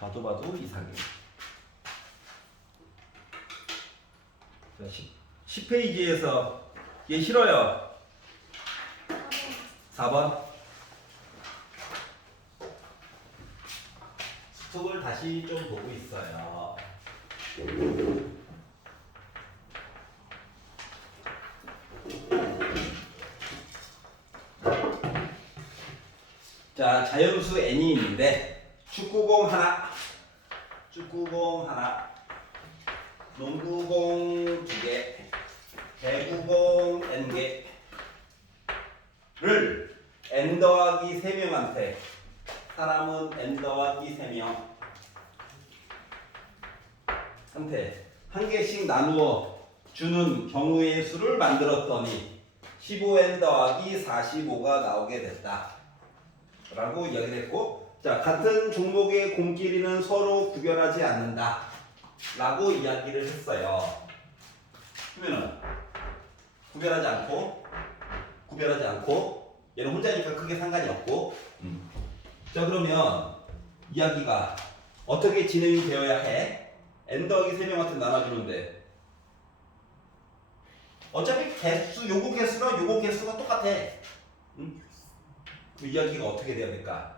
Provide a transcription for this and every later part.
봐도 이상해. 자, 10페이지에서 얘 싫어요. 4번. 수특을 다시 좀 보고 있어요. 자, 자연수 n이 있는데 축구공 하나, 축구공 하나, 농구공 2개, 배구공 n개를 n 더하기 3명한테, 사람은 n 더하기 3명 한테 한 개씩 나누어 주는 경우의 수를 만들었더니 15n 더하기 45가 나오게 됐다 라고 이야기를 했고, 자, 같은 종목의 공끼리는 서로 구별하지 않는다 라고 이야기를 했어요. 그러면은 구별하지 않고 얘는 혼자니까 크게 상관이 없고, 자, 그러면 이야기가 어떻게 진행이 되어야 해? n 더하기 3명한테 나눠주는데 어차피 개수, 요거 개수랑 요거 개수가 똑같아. 그 이야기가 어떻게 돼야 될까?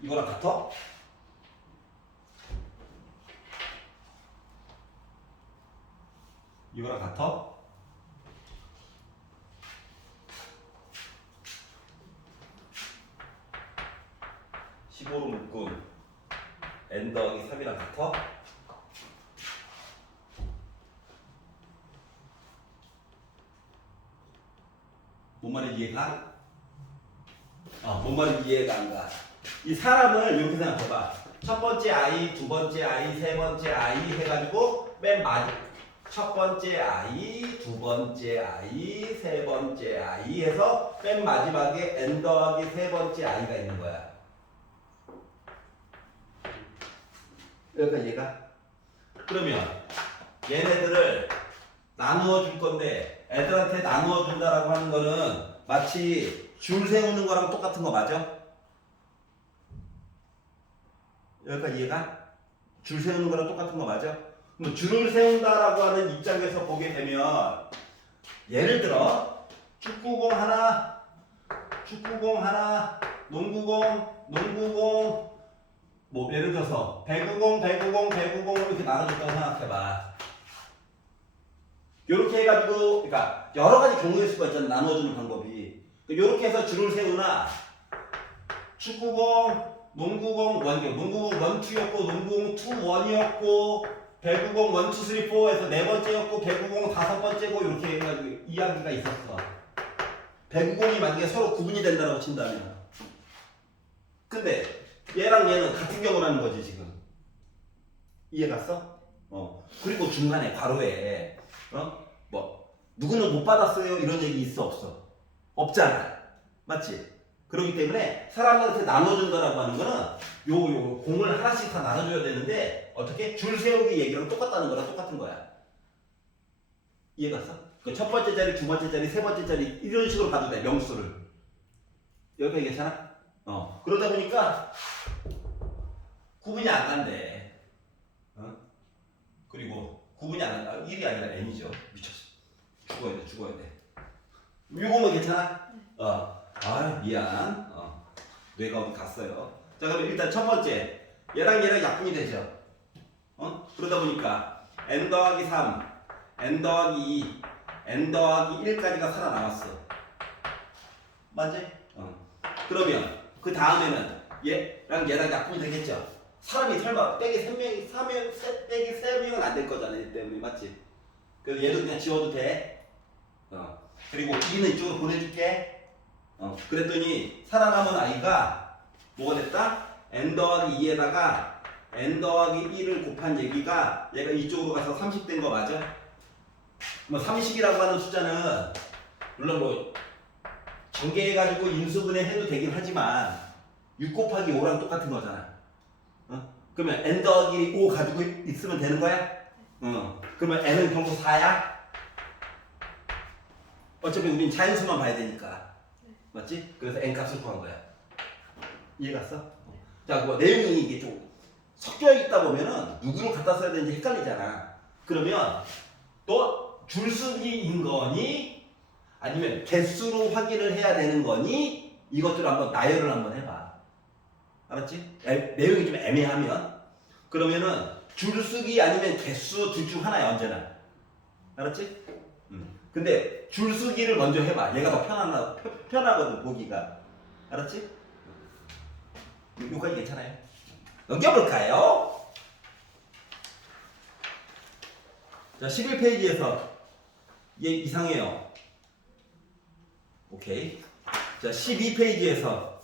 이거랑 같아? 이거랑 같아? (15로) 묶은 n 더하기 3이랑 같아? 뭔 말인지 이해가? 뭔 말인지 이해가 안 가. 이 사람을 이렇게 생각해봐. 첫 번째 아이, 두 번째 아이, 세 번째 아이 해가지고 맨 마지막 첫 번째 아이, 두 번째 아이, 세 번째 아이 해서 맨 마지막에 n 더하기 세 번째 아이가 있는 거야. 여기까지 이해가? 그러면 얘네들을 나누어 줄 건데, 애들한테 나누어 준다라고 하는 거는 마치 줄 세우는 거랑 똑같은 거 맞아? 여기까지 이해가? 줄 세우는 거랑 똑같은 거 맞아? 그럼 줄을 세운다라고 하는 입장에서 보게 되면, 예를 들어 축구공 하나, 농구공, 뭐 예를 들어서 배구공 이렇게 나눠줬다고 생각해봐. 이렇게 해가지고, 그러니까 여러 가지 경우의 수가 있잖아, 나눠주는 방법이. 이렇게 해서 줄을 세우나, 축구공, 농구공 1였고, 농구공 2 1이었고, 배구공 1, 2, 3, 4에서 네 번째였고, 배구공 5번째고, 이렇게 해가지고 이야기가 있었어. 배구공이 만약에 서로 구분이 된다고 친다면. 근데 얘랑 얘는 같은 경우라는 거지 지금. 이해 갔어? 그리고 중간에 괄호에 뭐 누구는 못 받았어요 이런 얘기 있어 없어? 없잖아. 맞지? 그렇기 때문에 사람들한테 나눠준다라고 하는 거는 요 공을 하나씩 다 나눠줘야 되는데, 어떻게? 줄 세우기 얘기랑 똑같다는 거랑 똑같은 거야. 이해 갔어? 그 첫 번째 자리, 두 번째 자리, 세 번째 자리 이런 식으로 봐도 돼, 명수를. 여기까지 괜찮아? 그러다 보니까 구분이 안 간대. 그리고 구분이 안 간다. 1이 아니라 n이죠. 미쳤어. 죽어야 돼. 요거는 괜찮아? 미안. 뇌가 어디 갔어요. 자, 그럼 일단 첫 번째. 얘랑 약분이 되죠. 그러다 보니까 n 더하기 3, n 더하기 2, n 더하기 1까지가 살아남았어. 맞지? 그러면 그 다음에는 얘랑 약분이 되겠죠. 사람이 설마 빼기 3명은 안 될 거잖아, 얘 때문에. 맞지? 그래서 얘도 그냥 지워도 돼. 그리고 2는 이쪽으로 보내줄게. 그랬더니 살아남은 아이가 뭐가 됐다? n 더하기 2에다가 n 더하기 1을 곱한 얘기가 얘가 이쪽으로 가서 30 된 거 맞아? 뭐 30이라고 하는 숫자는 물론 뭐 전개해가지고 인수분해 해도 되긴 하지만 6 곱하기 5랑 똑같은 거잖아. 그러면 n 더하기 5 가지고 있으면 되는 거야? 그러면 n은 결국 4야? 어차피 우린 자연수만 봐야 되니까. 맞지? 그래서 n 값을 구한 거야. 이해 갔어? 자, 뭐 내용이 이게 좀 섞여 있다 보면은 누구를 갖다 써야 되는지 헷갈리잖아. 그러면 또 줄수기인 거니 아니면 개수로 확인을 해야 되는 거니 이것들을 한번 나열을 한번 해봐. 알았지? 내용이 좀 애매하면 그러면은 줄수기 아니면 개수 둘 중 하나야 언제나. 알았지? 근데 줄수기를 먼저 해봐. 얘가 더 편하거든 보기가. 알았지? 여기까지 괜찮아요? 넘겨볼까요? 자, 11페이지에서 얘 이상해요. 오케이. 자, 12페이지에서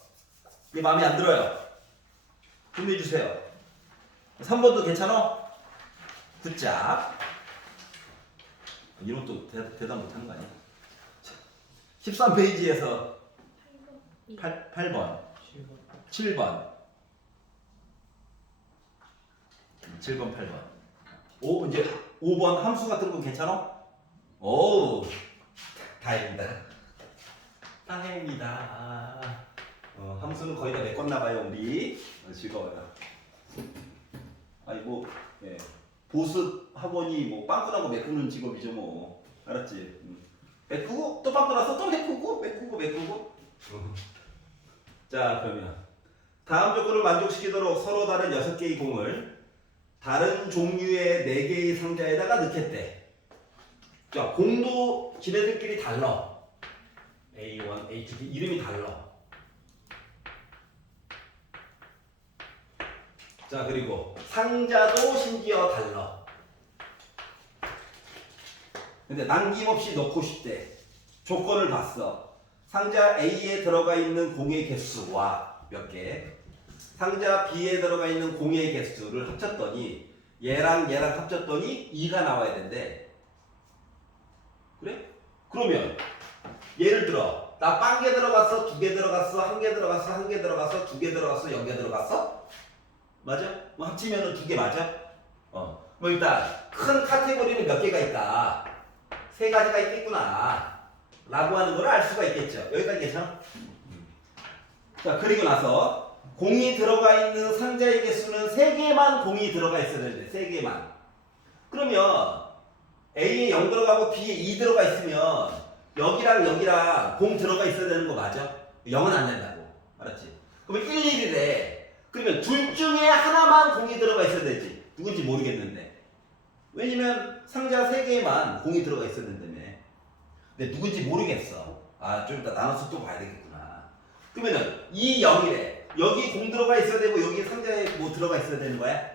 얘 마음에 안 들어요. 힘내주세요. 3번도 괜찮아? 굿잡. 이런 것도 대답 못하는 거 아니야? 13페이지에서 8번, 7번, 8번. 이제 5번 함수 같은 거 괜찮아? 오, 다행이다. 다행이다. 함수는 거의 다 메꿨나 봐요, 우리. 즐거워요. 아니 뭐 예. 보습 학원이 뭐 빵꾸나고 메꾸는 직업이죠 뭐. 알았지? 메꾸고 또 빵꾸나서 또 메꾸고. 자, 그러면 다음 조건을 만족시키도록 서로 다른 6개의 공을 다른 종류의 4개의 상자에다가 넣겠대. 자, 공도 지네들끼리 달라. A1, A2, 이름이 달라. 자, 그리고 상자도 심지어 달라. 근데 남김없이 넣고 싶대. 조건을 봤어. 상자 A에 들어가 있는 공의 개수와 몇 개, 상자 B에 들어가 있는 공의 개수를 합쳤더니 얘랑 합쳤더니 2가 나와야 된대. 그래? 그러면 예를 들어 나 빵개 들어갔어, 2개 들어갔어, 1개 들어갔어, 1개 들어갔어, 2개 들어갔어, 0개 들어갔어? 맞아? 뭐 합치면은 2개 맞아? 뭐 일단 큰 카테고리는 몇 개가 있다. 3가지가 있겠구나. 라고 하는 걸 알 수가 있겠죠. 여기까지 괜찮아? 자, 그리고 나서 공이 들어가 있는 상자의 개수는 3개만 공이 들어가 있어야 되는데 3개만. 그러면 A에 0 들어가고 B에 2 들어가 있으면 여기랑 공 들어가 있어야 되는 거 맞아? 0은 안 된다고. 알았지? 그러면 1, 1이래. 그러면 둘 중에 하나만 공이 들어가 있어야 되지. 누군지 모르겠는데. 왜냐면 상자 3개에만 공이 들어가 있어야 된다며. 근데 누군지 모르겠어. 좀 이따 나눠서 또 봐야 되겠구나. 그러면은 이 0이래. 여기 공 들어가 있어야 되고 여기 상자에 뭐 들어가 있어야 되는 거야?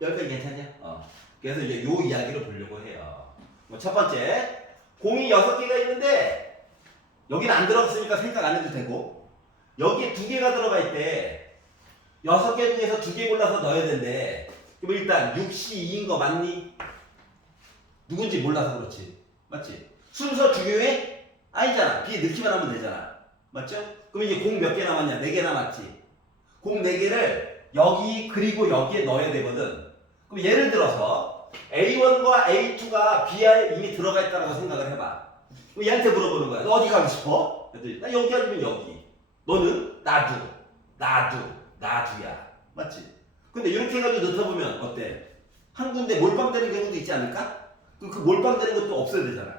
여기까지 괜찮냐? 그래서 이제 요 이야기를 보려고 해요. 첫 번째, 공이 6개가 있는데 여기는 안 들어갔으니까 생각 안 해도 되고 여기에 2개가 들어가 있대. 6개 중에서 2개 골라서 넣어야 된대. 그럼 일단 6시 2인 거 맞니? 누군지 몰라서 그렇지. 맞지? 순서 중요해? 아니잖아. B에 넣기만 하면 되잖아. 맞죠? 그럼 이제 공 몇 개 남았냐? 4개 남았지. 공 4개를 여기 그리고 여기에 넣어야 되거든. 그럼 예를 들어서 A1과 A2가 B에 이미 들어가 있다고 생각을 해봐. 그럼 얘한테 물어보는 거야. 너 어디 가고 싶어? 그랬더니 나 여기 아니면 여기. 너는? 나두야. 맞지? 근데 이렇게 해가지고 넣다 보면 어때? 한 군데 몰빵되는 경우도 있지 않을까? 그 몰빵되는 것도 없어야 되잖아.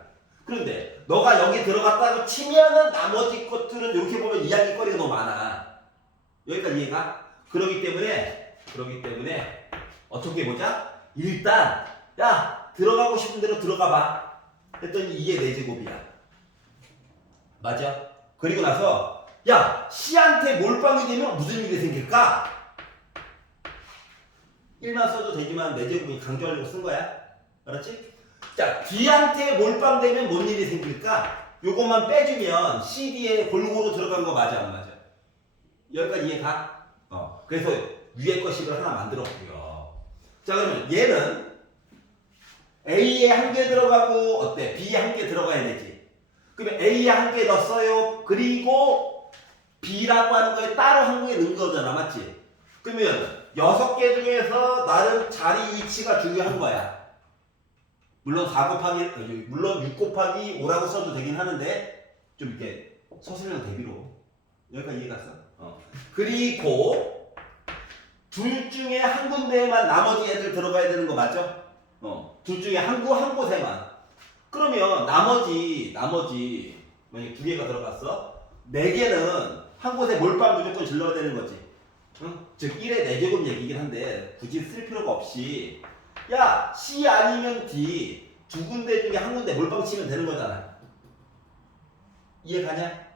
그런데 너가 여기 들어갔다고 치면은 나머지 것들은 이렇게 보면 이야기거리가 너무 많아. 여기까지 이해가? 그러기 때문에 어떻게 보자? 일단 야 들어가고 싶은 대로 들어가 봐. 했더니 2의 4제곱이야. 맞아? 그리고 나서 야 C한테 몰빵이 되면 무슨 일이 생길까? 1만 써도 되지만 4제곱이 강조하려고 쓴 거야. 알았지? 자, D한테 몰빵되면 뭔 일이 생길까? 요것만 빼주면 CD에 골고루 들어간 거 맞아 안 맞아? 여기까지 이해가? 그래서 위에 거식을 하나 만들었고요. 자, 그러면 얘는 A에 1개 들어가고 어때? B에 1개 들어가야 되지. 그러면 A에 1개 넣었어요. 그리고 B라고 하는 거에 따로 1개 넣은 거잖아. 맞지? 그러면 6개 중에서 나름 자리 위치가 중요한 거야. 물론 4 곱하기 물론 6 곱하기 5라고 써도 되긴 하는데 좀 이렇게 서술형 대비로 여기까지 이해 갔어? 그리고 둘 중에 한 군데에만 나머지 애들 들어가야 되는 거 맞죠? 둘 중에 한 곳에만. 그러면 나머지 만약 2개가 들어갔어? 4개는 한 곳에 몰빵 무조건 질러야 되는 거지. 즉 1의 4제곱 얘기긴 한데 굳이 쓸 필요가 없이 야 C 아니면 D 두 군데 중에 한 군데 몰빵 치면 되는 거잖아. 이해 가냐?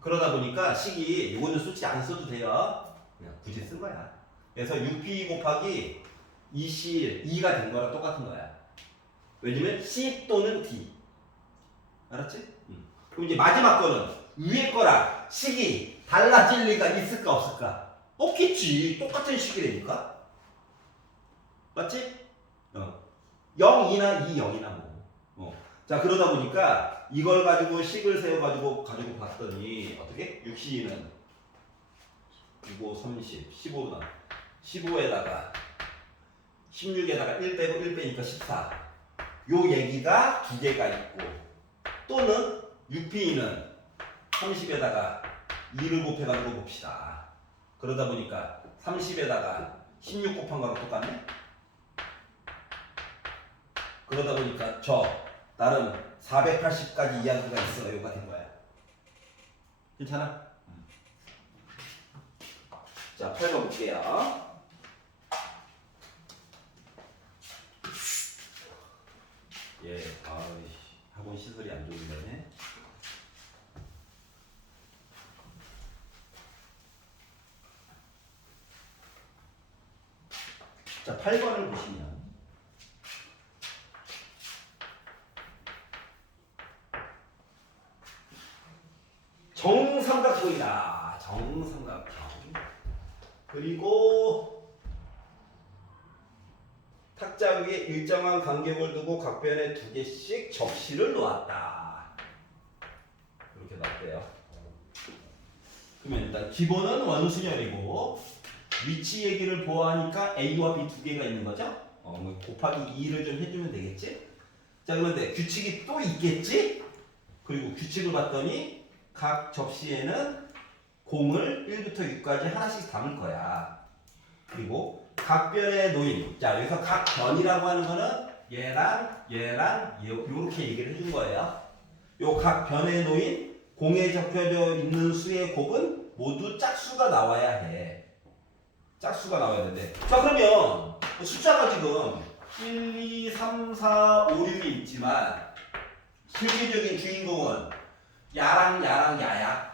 그러다 보니까 식이 이거는 솔직히 안 써도 돼요. 그냥 굳이 쓴 거야. 그래서 6P 곱하기 2C 2가 된 거랑 똑같은 거야. 왜냐면 C 또는 D. 알았지? 그럼 이제 마지막 거는 위에 거랑 식이 달라질 리가 있을까 없을까? 없겠지. 똑같은 식이라니까. 맞지? 0, 2나 2, 0이나 뭐. 자 그러다 보니까 이걸 가지고 식을 세워가지고 봤더니 어떻게? 6C는 65, 30, 15는 15에다가 16에다가 1 빼고 1 빼니까 14. 요 얘기가 두 개가 있고 또는 6P는 30에다가 2를 곱해가지고 봅시다. 그러다 보니까 30에다가 16 곱한 거랑 똑같네? 그러다 보니까 나름 480까지 이야기가 있어. 요가 된 거야. 괜찮아? 자, 8번 볼게요. 예, 학원 시설이 안 좋은데. 자, 8번을 보시면 정삼각형이다. 정삼각형. 그리고 탁자 위에 일정한 간격을 두고 각 변에 2개씩 접시를 놓았다. 이렇게 놨대요. 그러면 일단 기본은 원순열이고 위치 얘기를 보아하니까 A와 B 2개가 있는 거죠? 곱하기 2를 좀 해주면 되겠지? 자 그런데 규칙이 또 있겠지? 그리고 규칙을 봤더니 각 접시에는 공을 1부터 6까지 하나씩 담을 거야. 그리고 각 변에 놓인, 자 여기서 각 변이라고 하는 거는 얘랑 요렇게 얘기를 해준 거예요. 요 각 변에 놓인 공에 적혀져 있는 수의 곱은 모두 짝수가 나와야 해. 짝수가 나와야 되는데. 자 그러면 숫자가 지금 1, 2, 3, 4, 5, 6이 있지만 실질적인 주인공은 야랑 야야.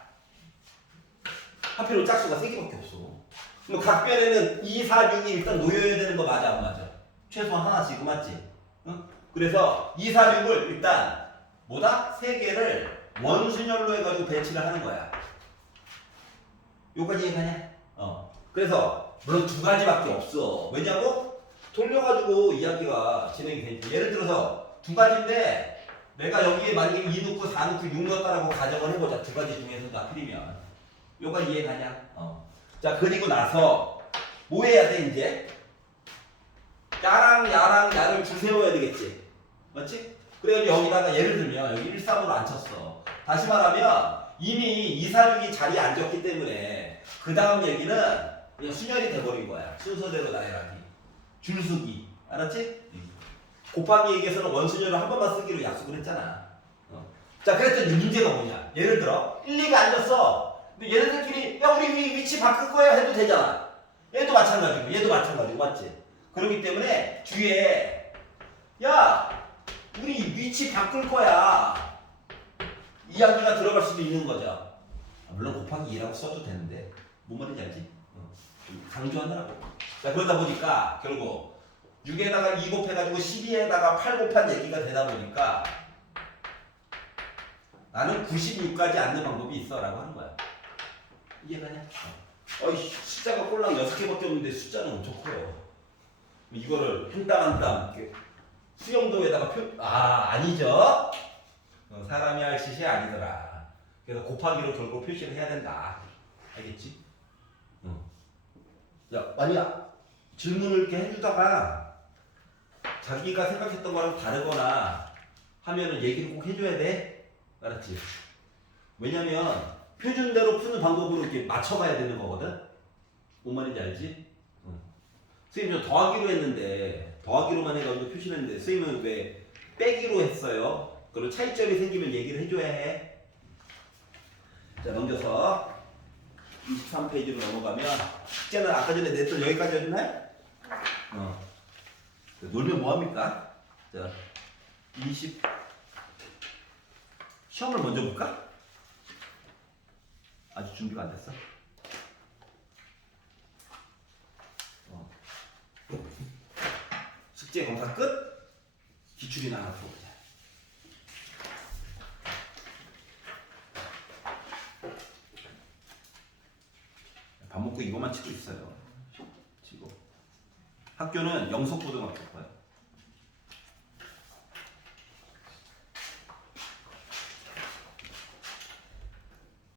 하필이면 짝수가 3개밖에 없어. 그럼 각 변에는 2, 4, 6이 일단 놓여야 되는 거 맞아 안 맞아? 최소한 하나씩 맞지? 그래서 2, 4, 6을 일단 3개를 원순열로 해가지고 배치를 하는 거야. 요까지 이해가냐? 그래서 물론 2가지밖에 없어. 왜냐고? 돌려가지고 이야기가 진행이 되니까. 예를 들어서 2가지인데 내가 여기에 만약에 2 넣고 4 넣고 6 넣었다라고 가정을 해보자. 2가지 중에서도 하필이면. 요까지 이해가냐? 자 그리고 나서 뭐 해야 돼 이제? 야랑 야를 줄 세워야 되겠지. 맞지? 그래가지고 여기다가 예를 들면 여기 1, 3으로 안 쳤어. 다시 말하면 이미 2, 4, 6이 자리에 앉았기 때문에 그 다음 얘기는 그냥 순열이 돼버린 거야. 순서대로 나열하기. 줄수기. 알았지? 곱하기 얘기에서는 원순열을 한 번만 쓰기로 약속을 했잖아. 자 그랬더니 문제가 뭐냐? 예를 들어 1, 2가 앉았어. 근데 얘네들끼리 야 우리 위치 바꿀 거야 해도 되잖아. 얘도 마찬가지고 맞지? 그렇기 때문에 뒤에 야 우리 위치 바꿀 거야 이야기가 들어갈 수도 있는 거죠. 물론 곱하기 2라고 써도 되는데 뭔 말인지 알지? 강조하느라고. 자 그러다 보니까 결국 6에다가 2 곱해가지고 12에다가 8 곱한 얘기가 되다 보니까 나는 96까지 앉는 방법이 있어 라고 하는 거야. 이해가냐? 숫자가 꼴랑 6개밖에 없는데 숫자는 엄청 커요. 이거를 한 땀 한 땀 수영도에다가 아니죠? 사람이 할 짓이 아니더라. 그래서 곱하기로 결국 표시를 해야 된다. 알겠지? 야, 만약 질문을 이렇게 해주다가 자기가 생각했던 거랑 다르거나 하면은 얘기를 꼭 해줘야 돼. 알았지? 왜냐면 표준대로 푸는 방법으로 이렇게 맞춰가야 되는 거거든. 뭔 말인지 알지? 응. 선생님 저 더하기로 했는데 더하기로만 해가지고 표시를 했는데 선생님은 왜 빼기로 했어요? 그리고 차이점이 생기면 얘기를 해줘야 해. 자 넘겨서 23페이지로 넘어가면 숙제는 아까 전에 냈던 여기까지였나요? 놀면 뭐합니까? 자 20 시험을 먼저 볼까? 아직 준비가 안 됐어. 숙제 검사 끝. 기출이나 하나 풀어보자. 밥 먹고 이거만 치고 있어요. 치고. 학교는 영석고등학교 거야.